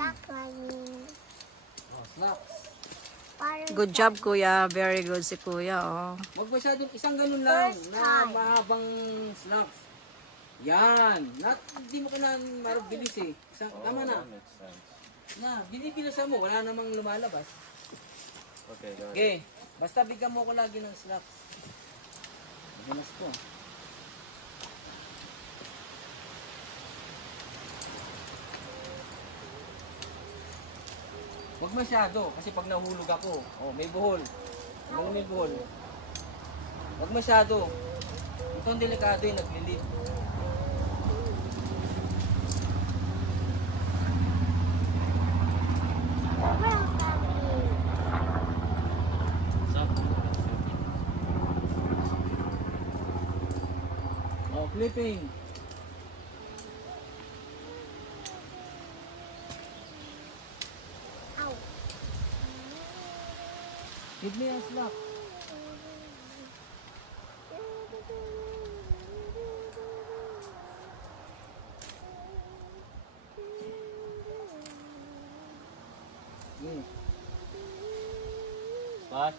Rock climbing. Oh, slaps. Good job, kuya. Very good si kuya, oh. Huwag masyadong isang ganun lang na mahabang slaps. Yan. Hindi mo kailangan marabilis eh. Tama na. Na, binibilasan mo. Wala namang lumalabas. Okay, go ahead. Okay. Basta bigyan mo ko lagi ng slaps. Binas ko. Huwag masyado, kasi pag nahulog ako, oh, may buhol. Ano may buhol? Huwag masyado. Ito ang delikado yung naglilid. Oh, flipping. Give me a slap. Yeah. What?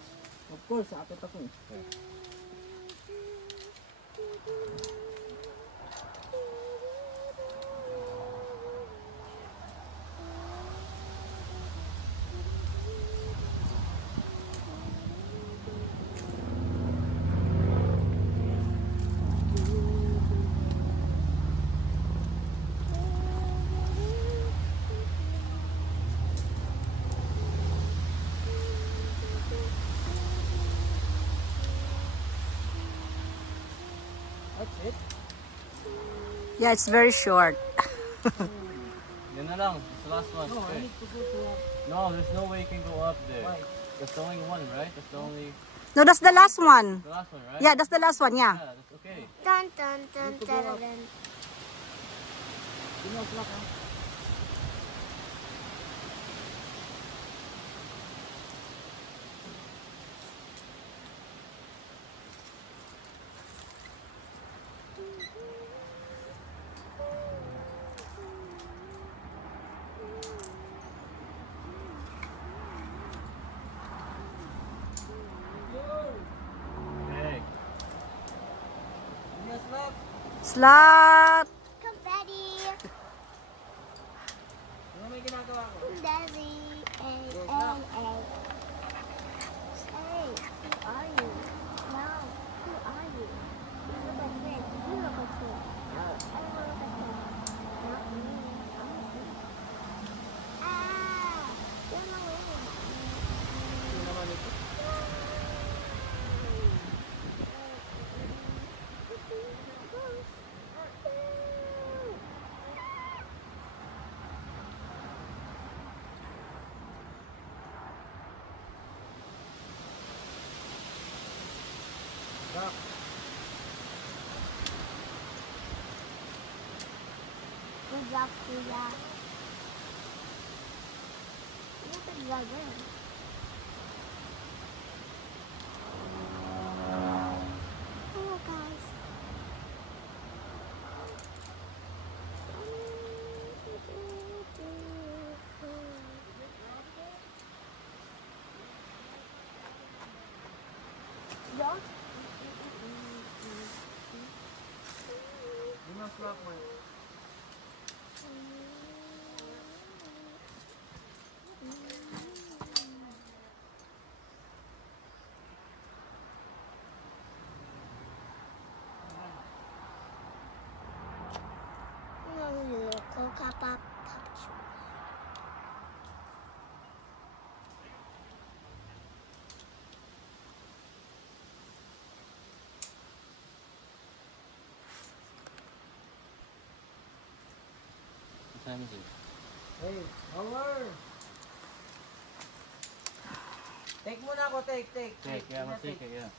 Of course, akit ako. Okay. That's it. Yeah, it's very short. Yan na lang. It's the last one. No, I Okay. need to go to... No, there's no way you can go up there. Why? That's the only one, right? That's the only... No, that's the last one. The last one, right? Yeah, that's the last one, yeah. Yeah, that's okay. Dun dun dun dun dun. Give me a slap, huh? Okay. Give me a slap. Slap. Confetti. Ano may ginagawa ko? Daddy. A. Hey, who are you? No, who are you? You look like this. You look like this. No, I don't look like this. Not me. Ah! You're not winning. Sino naman ito? Rock. Good job, Kuya. Look at brother. Hello, guys. Don't. Give me a slap, man. What time is it? Hey, over. Take muna ako, take. Take, yeah, I'm gonna take it, yeah.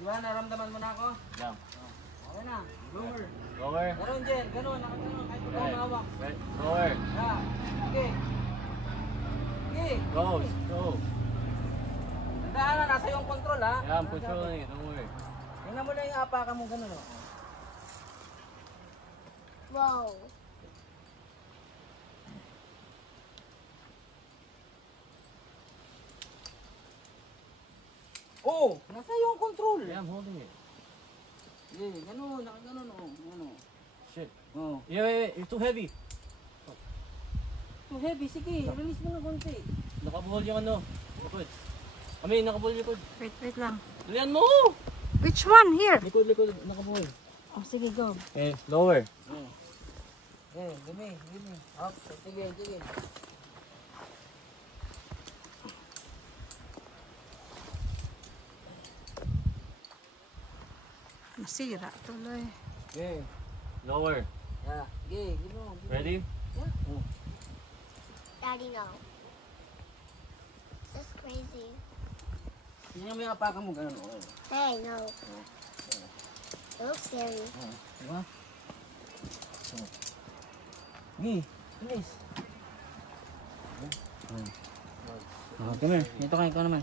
Di ba, naramdaman mo na ako? Yeah. Okay na, lower. Lower. Ganon, Jen, ganon, nakaganon, kahit ikaw Right. mahawak. Right. Lower. Yeah, okay. Okay, Go. Go. tandaan na, nasa yung control ha. Yeah, I'm controlling it. Don't worry. Tingnan mo lang yung apakan mo ganon. Oh. Wow. Oh, nasa iyo ang control. Yeah, I'm holding it. Ganun, nakaganon, oh. Ano. Shit. Oh. Yeah, wait, you're too heavy. Too heavy, sige, release mo na konti. Nakabuhol yung ano. Likod. Nakabuhol yung likod. Wait lang. Tulian mo! Which one? Here. Likod, nakabuhol. Oh, sige, go. Okay, lower. Dumi. Up, sige. Nasira tuloy. Okay. Lower. Yeah, sige, gano'n. Ready? Daddy, no. That's crazy. Tingnan mo yung apakan mo, gano'n. Oh. Hey, no. It looks scary. Diba? Gi, bilis. Come here. Ito kayo naman.